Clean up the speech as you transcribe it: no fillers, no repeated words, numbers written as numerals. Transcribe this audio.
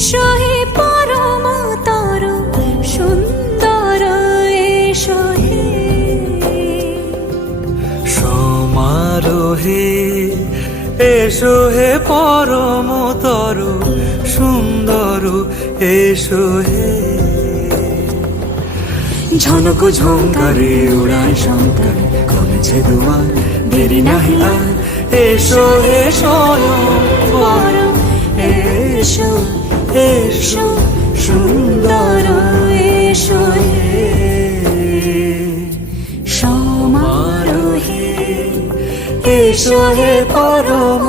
এসো হে পরম তরু সুন্দর, এসো হে সমারোহে এসো হে পরম তরু সুন্দর, এসো হে ঝনক ঝঙ্কারে উড়ায় শঙ্কর করেছে দুয়ার, দেরি নাহি আর এসো হে স্বয়ং পরম, এসো এসো সুন্দর, এসো হে সমারোহে, এসো হে পরম